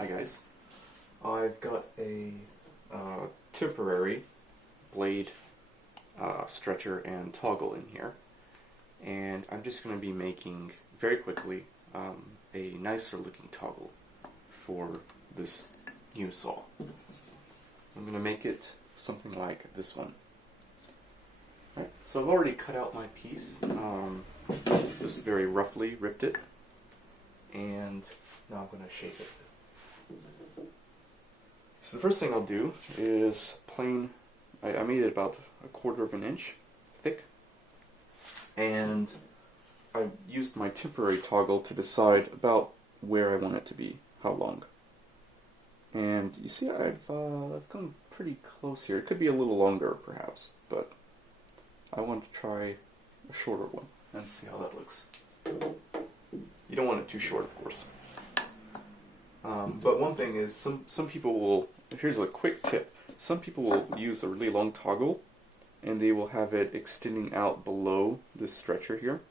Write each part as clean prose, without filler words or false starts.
Hi guys. I've got a temporary blade stretcher and toggle in here, and I'm just going to be making very quickly a nicer looking toggle for this new saw. I'm going to make it something like this one. Right, so I've already cut out my piece, just very roughly ripped it, and now I'm going to shape it. So the first thing I'll do is plane, I made it about 1/4 inch thick, and I used my temporary toggle to decide about where I want it to be, how long. And you see I've come pretty close here. It could be a little longer perhaps, but I want to try a shorter one and see how that looks. You don't want it too short, of course. But one thing is, some people will, here's a quick tip, some people will use a really long toggle and they will have it extending out below this stretcher here,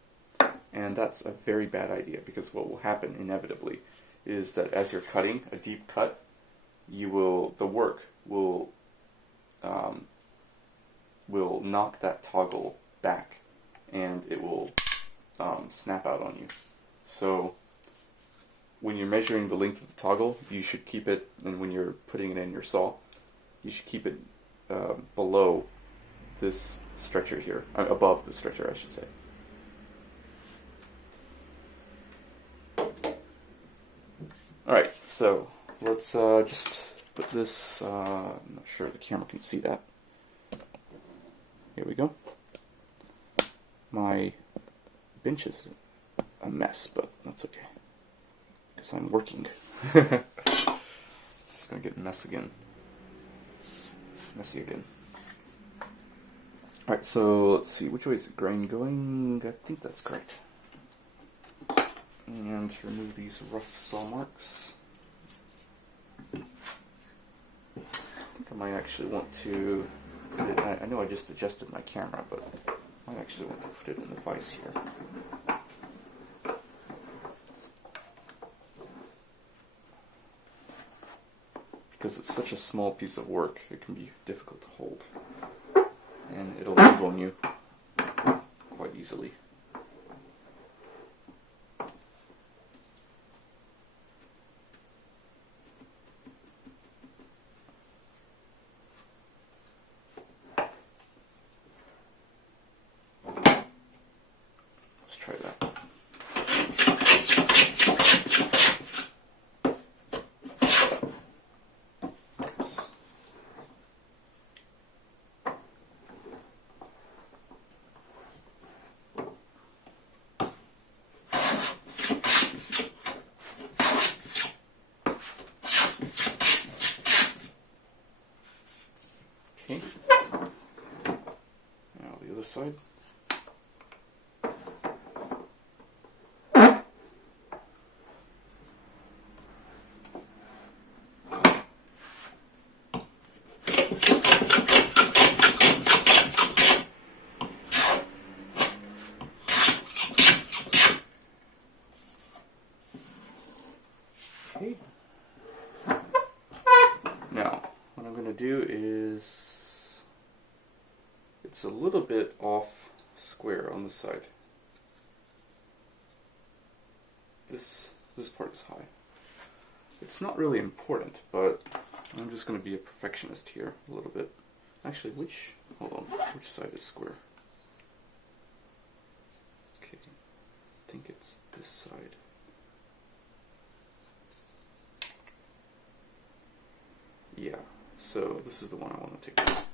and that's a very bad idea, because what will happen inevitably is that as you're cutting a deep cut, the work will knock that toggle back and it will snap out on you. So when you're measuring the length of the toggle, you should keep it, and when you're putting it in your saw, you should keep it below this stretcher here, above the stretcher I should say. Alright, so let's just put this, I'm not sure the camera can see that. Here we go. My bench is a mess, but that's okay, because I'm working. It's just gonna get messy again. Alright, so let's see, which way is the grain going? I think that's correct. And remove these rough saw marks. I think I might actually want to put it, I know I just adjusted my camera, but I might actually want to put it in the vise here. Because it's such a small piece of work, it can be difficult to hold. And it'll move on you quite easily. Let's try that. Okay, now the other side. Okay. Now, what I'm going to do is, it's a little bit off square on this side. This part is high. It's not really important, but I'm just going to be a perfectionist here a little bit. Actually, hold on, which side is square? Okay, I think it's this side. Yeah, so this is the one I want to take out.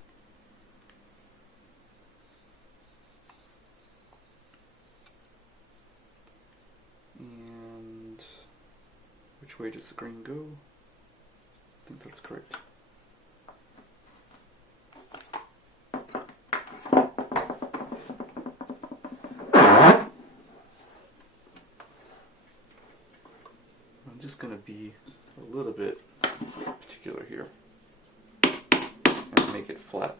And which way does the grain go? I think that's correct. I'm just going to be a little bit particular here and make it flat.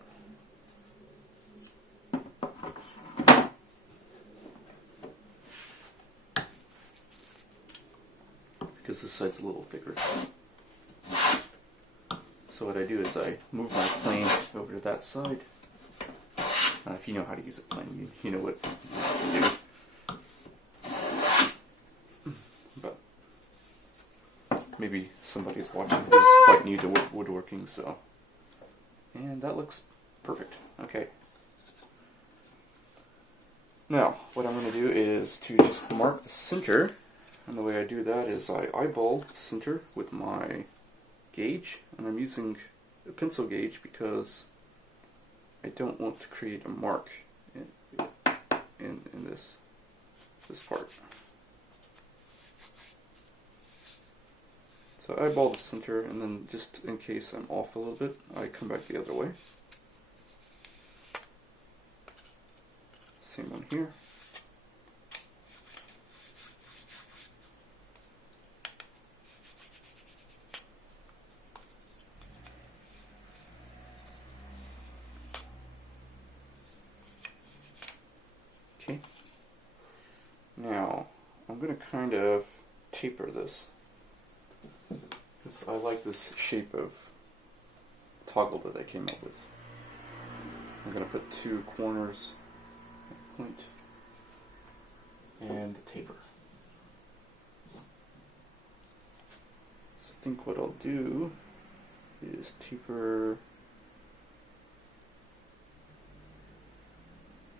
because this side's a little thicker. So what I do is I move my plane over to that side. If you know how to use a plane, you know what to do. But maybe somebody's watching who's quite new to woodworking, so. And that looks perfect. Okay. Now, what I'm going to do is to just mark the center. And the way I do that is I eyeball the center with my gauge. And I'm using a pencil gauge because I don't want to create a mark in this part. So I eyeball the center, and then just in case I'm off a little bit, I come back the other way. Same one here. Okay. Now, I'm going to kind of taper this, because I like this shape of toggle that I came up with. I'm going to put two corners, point, and the taper. So I think what I'll do is taper.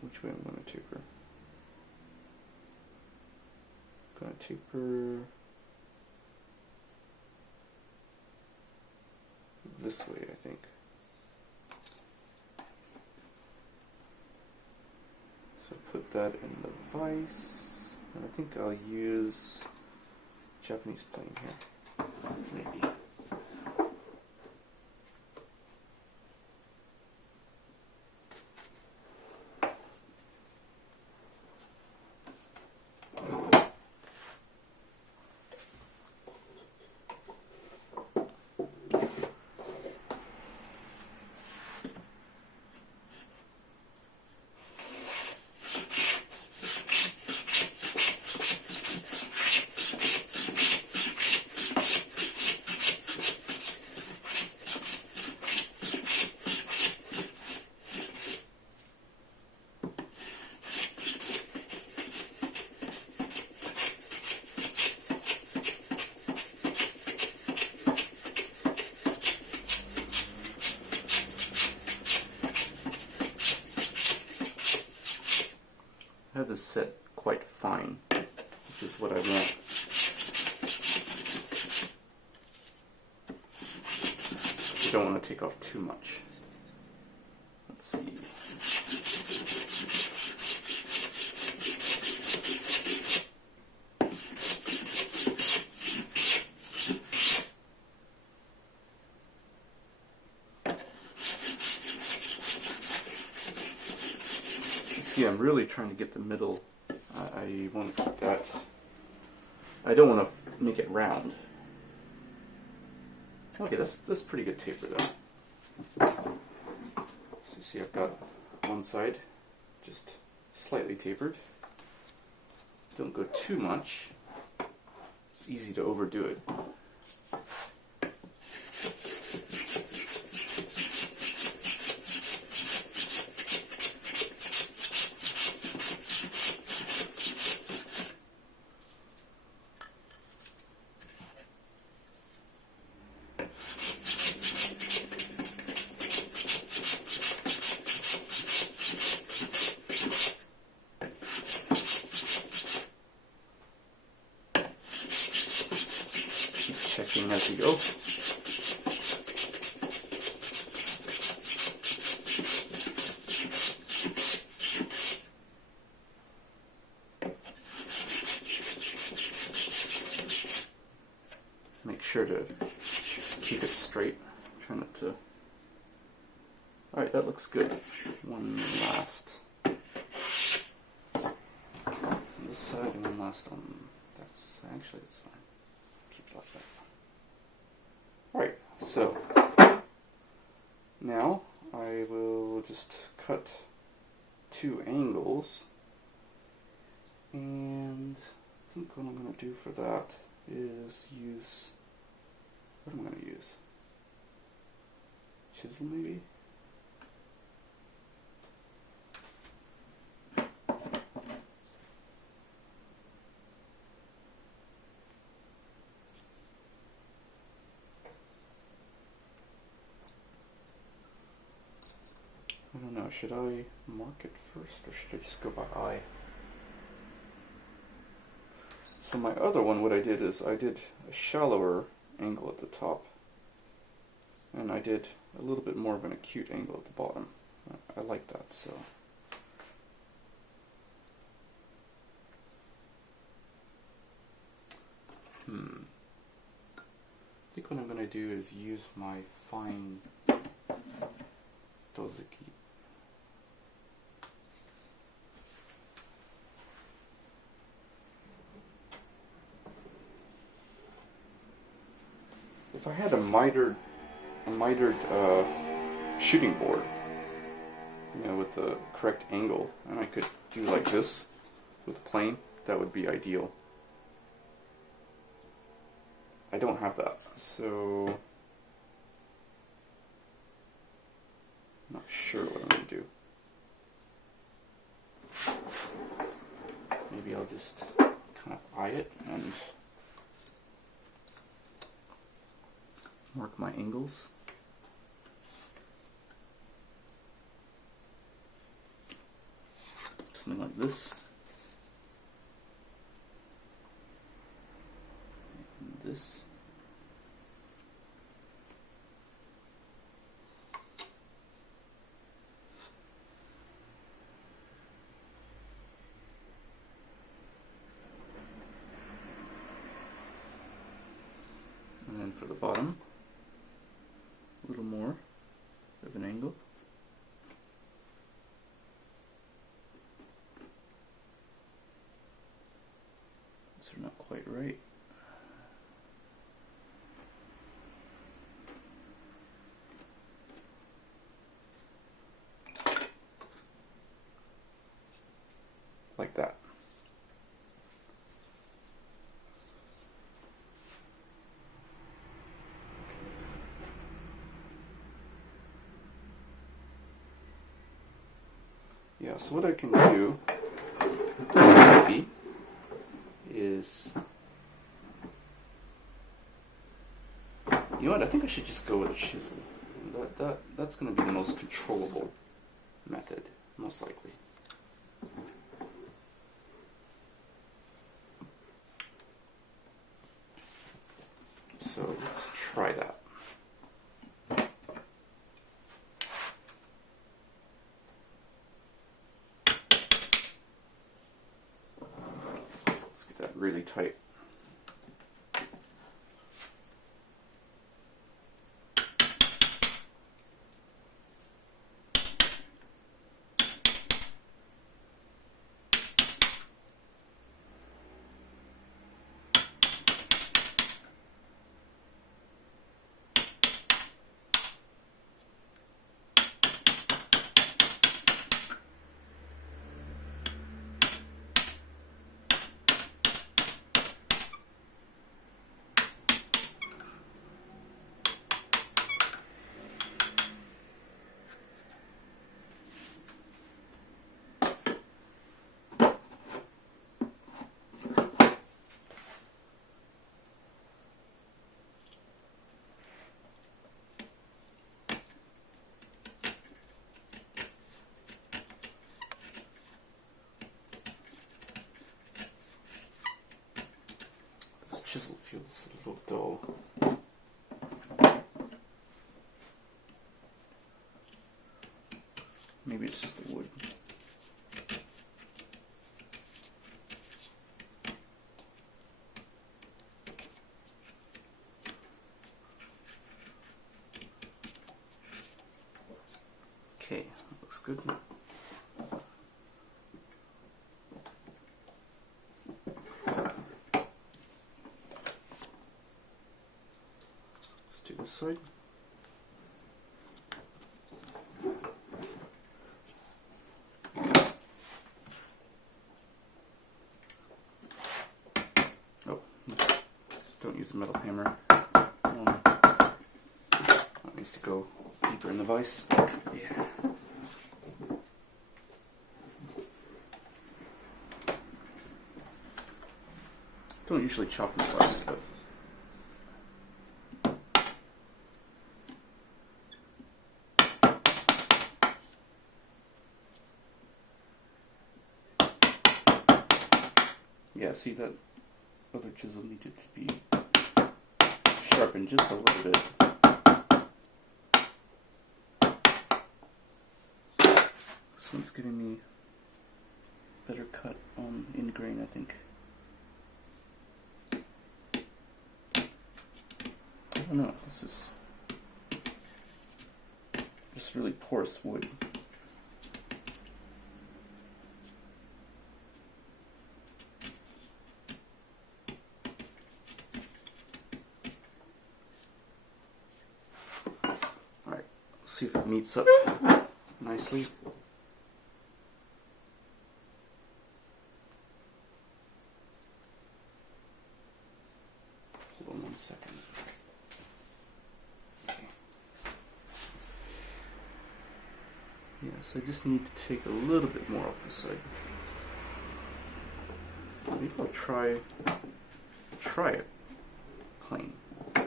Which way I'm going to taper? I'm going to taper this way, I think. So put that in the vise, and I think I'll use Japanese plane here, maybe. I have this set quite fine, which is what I want. Just don't want to take off too much. Let's see. See, I'm really trying to get the middle. I want to keep that. I don't want to make it round. Okay, that's pretty good taper though. So see, I've got one side just slightly tapered. Don't go too much. It's easy to overdo it. Checking as you go. Make sure to keep it straight. Try not to. Alright, that looks good. One last on this side and one last on. That's fine. Keep it like that. Alright, so now I will just cut two angles, and I think what I'm going to do for that is use, what am I going to use? chisel maybe? I don't know, should I mark it first or should I just go by eye? So my other one, what I did is I did a shallower angle at the top and I did a little bit more of an acute angle at the bottom. I like that, so. I think what I'm going to do is use my fine Dozuki. If I had a mitered shooting board, you know, with the correct angle, and I could do like this with the plane, that would be ideal. I don't have that, so I'm not sure what I'm going to do. Maybe I'll just kind of eye it and mark my angles. Something like this. And this. And then for the bottom, a little more of an angle. Those are not quite right. Like that. Yeah, so what I can do maybe is, you know what, I think I should just go with a chisel. That's going to be the most controllable method, most likely. So let's try that. Let's get that really tight. This chisel feels a little dull. Maybe it's just the wood. Okay, that looks good. Let's do this side. Oh, don't use the metal hammer. That needs to go. deeper in the vise. Yeah. Don't usually chop in the vise, but yeah, see that other chisel needed to be sharpened just a little bit. This one's giving me better cut on in grain, I think. I don't know, this is just really porous wood. Alright, let's see if it meets up nicely. Hold on 1 second. Yes, I just need to take a little bit more off the side. Maybe I'll try it plain. I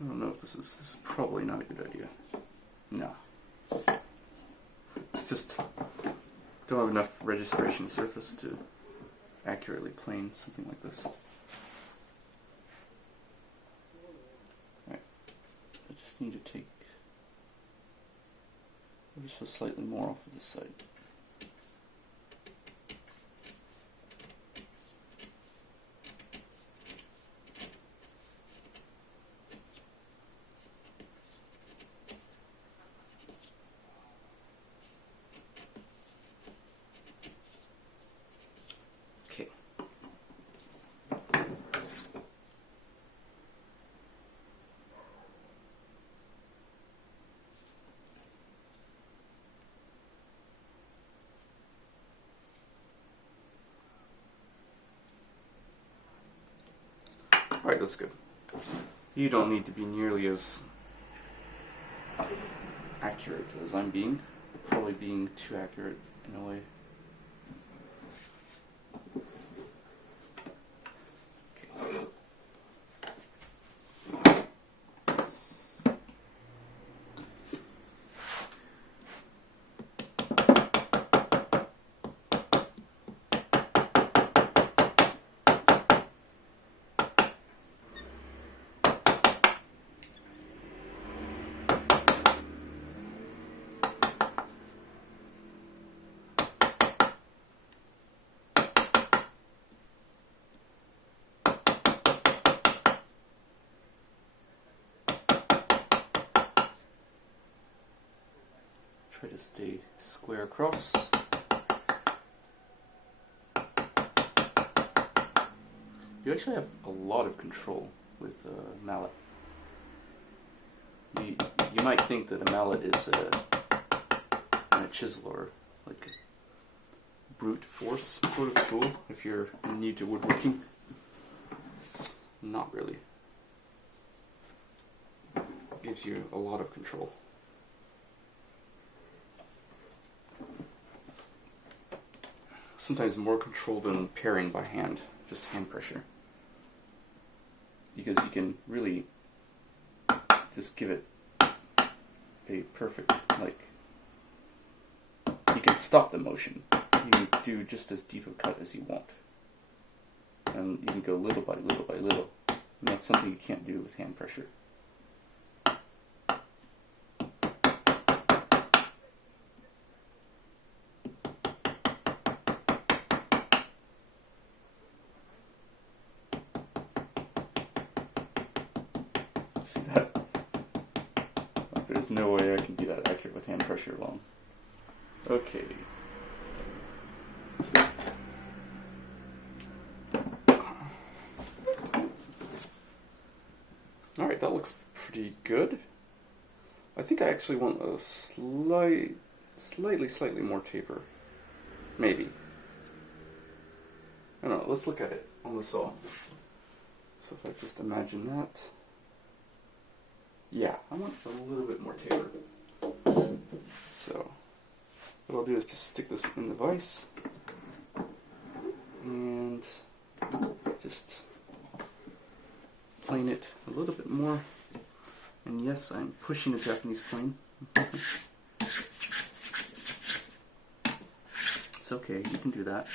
don't know if this is probably not a good idea. No. It's just don't have enough registration surface to accurately plane something like this. Alright. I just need to take ever so slightly more off of this side. Okay. Alright, that's good. You don't need to be nearly as accurate as I'm being. Probably being too accurate in a way. Try to stay square across. You actually have a lot of control with a mallet. You might think that a mallet is a chisel or like a brute force sort of tool if you're new to woodworking. It's not really. It gives you a lot of control. Sometimes more control than paring by hand, just hand pressure. Because you can really just give it a perfect, like, you can stop the motion. You can do just as deep a cut as you want. And you can go little by little by little. And that's something you can't do with hand pressure. See that? Like, there's no way I can be that accurate with hand pressure alone. Okay. Alright, that looks pretty good. I think I actually want a slightly more taper. Maybe. I don't know, let's look at it on the saw. So if I just imagine that. Yeah, I want a little bit more taper. So what I'll do is just stick this in the vise and just plane it a little bit more. And yes, I'm pushing a Japanese plane. It's okay, you can do that.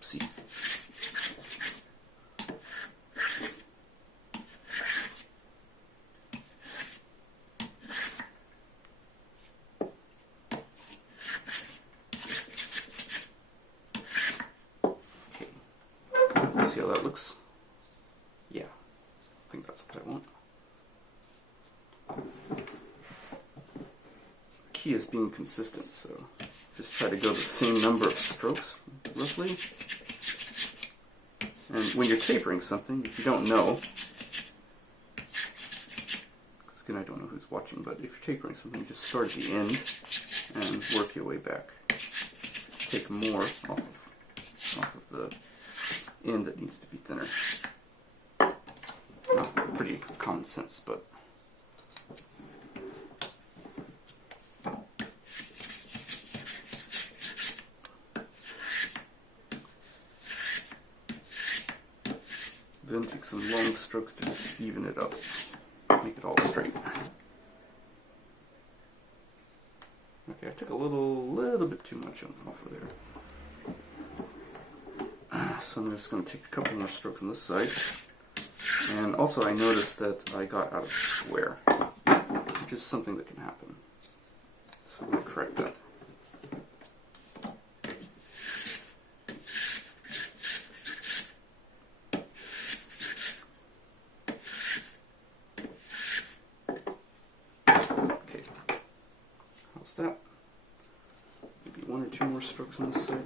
Oopsie. Okay, let's see how that looks. Yeah, I think that's what I want. Key is being consistent, so just try to go the same number of strokes, roughly. And when you're tapering something, if you don't know, because again I don't know who's watching, but if you're tapering something, you just start at the end and work your way back. Take more off of the end that needs to be thinner. Pretty common sense, but then take some long strokes to just even it up, make it all straight. Okay, I took a little bit too much off of there. So I'm just going to take a couple more strokes on this side. And also I noticed that I got out of square, which is something that can happen. So I'm going to correct that. Okay, how's that? Maybe one or two more strokes on this side.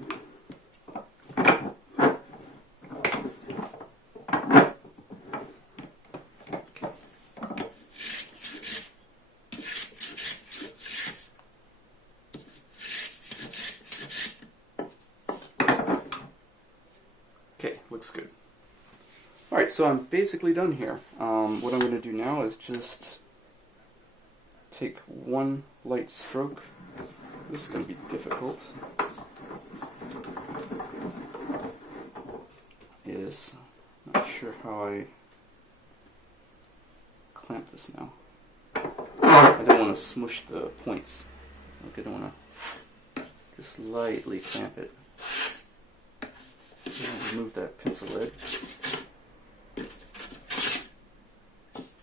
Looks good. Alright, so I'm basically done here. What I'm going to do now is just take one light stroke. This is going to be difficult. Not sure how I clamp this now. I don't want to smush the points. Like I don't want to just lightly clamp it. Remove that pencil lead.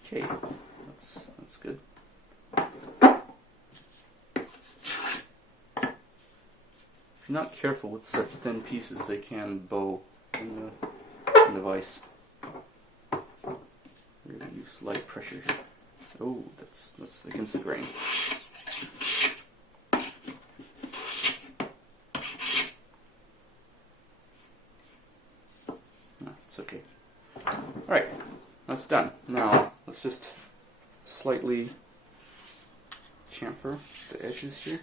Okay, that's good. If you're not careful with such thin pieces, they can bow in the vise. We're going to use light pressure here. Oh, that's against the grain. It's okay. Alright, that's done. Now, let's just slightly chamfer the edges here.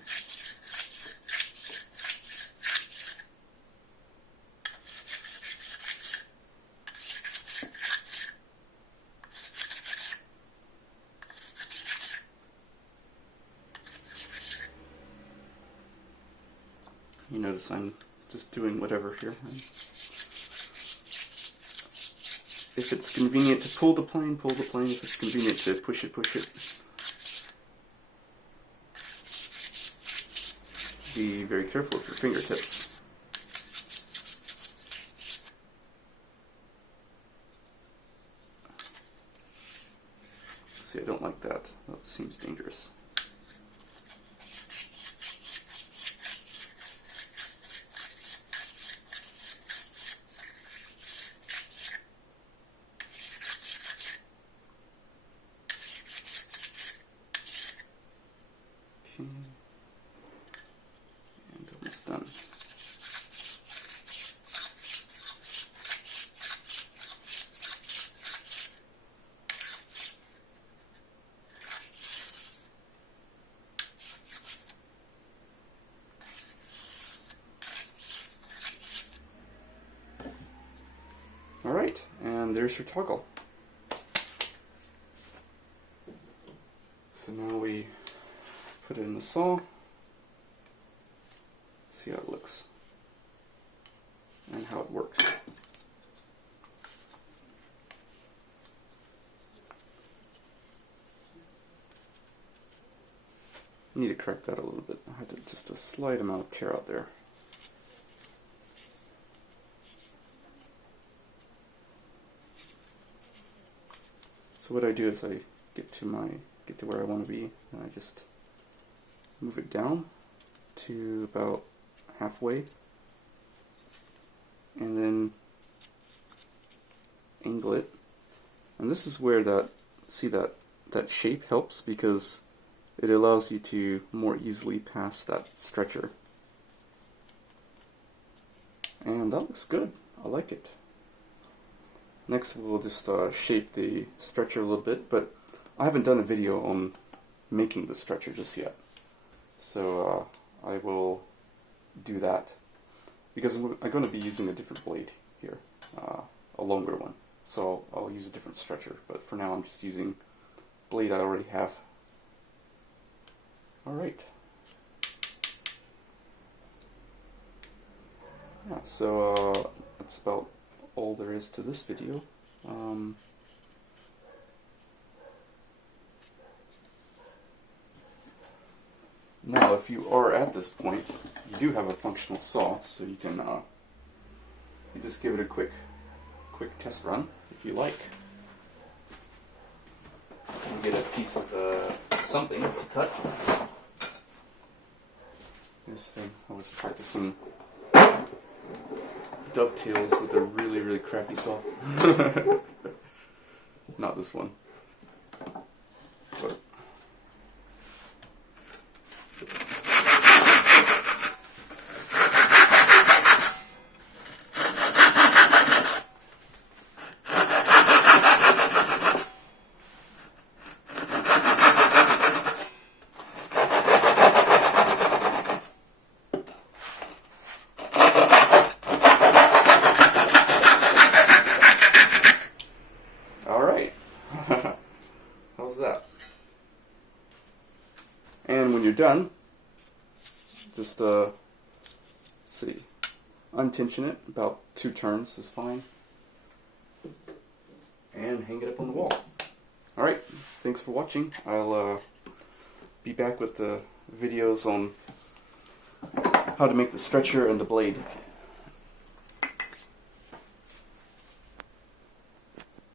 You notice I'm just doing whatever here. If it's convenient to pull the plane, pull the plane. If it's convenient to push it, push it. Be very careful with your fingertips. See, I don't like that. That seems dangerous. And almost done. And there's your toggle. So now we put it in the saw, see how it looks, and how it works. Need to correct that a little bit. I had just a slight amount of tear out there. So what I do is I get to where I want to be, and I just move it down to about halfway, and then angle it. And this is where that shape helps, because it allows you to more easily pass that stretcher. And that looks good. I like it. Next we'll just shape the stretcher a little bit, but I haven't done a video on making the stretcher just yet. So I will do that, because I'm going to be using a different blade here, a longer one. So I'll use a different stretcher, but for now I'm just using blade I already have. Alright. Yeah, so that's about all there is to this video. Now, if you are at this point, you do have a functional saw, so you can you just give it a quick test run if you like. You get a piece of something to cut. This thing, I was practicing dovetails with a really crappy saw. Not this one. But how's that? And when you're done, just see, untension it, about 2 turns is fine, and hang it up on the wall. Alright, thanks for watching. I'll be back with the videos on how to make the stretcher and the blade.